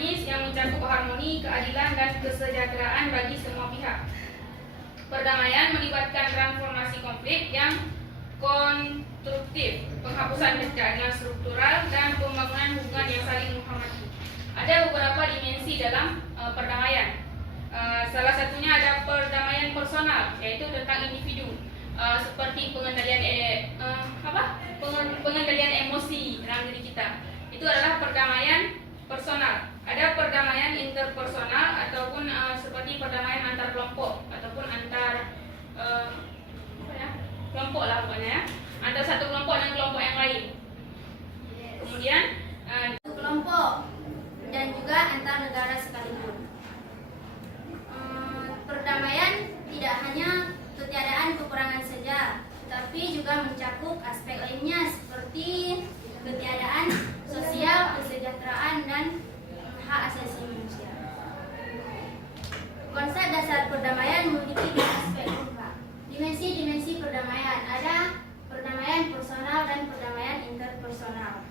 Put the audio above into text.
humanis yang mencakup harmoni, keadilan, dan kesejahteraan bagi semua pihak. Perdamaian melibatkan transformasi konflik yang konstruktif, penghapusan ketidakadilan struktural, dan pembangunan hubungan yang saling menghormati. Ada beberapa dimensi dalam perdamaian. Salah satunya ada perdamaian personal, yaitu tentang individu, seperti pengendalian emosi dalam diri kita. Itu adalah perdamaian personal. Ada perdamaian interpersonal ataupun seperti perdamaian antar kelompok ataupun antar kelompok lah pokoknya ya. Antar satu kelompok dan kelompok yang lain. Kemudian kelompok dan juga antar negara sekalipun. Perdamaian tidak hanya ketiadaan kekurangan saja, tapi juga mencakup aspek lainnya seperti ketiadaan sosial, kesejahteraan, dan hak asasi manusia. Konsep dasar perdamaian memiliki dua aspek pula. Dimensi-dimensi perdamaian ada perdamaian personal dan perdamaian interpersonal.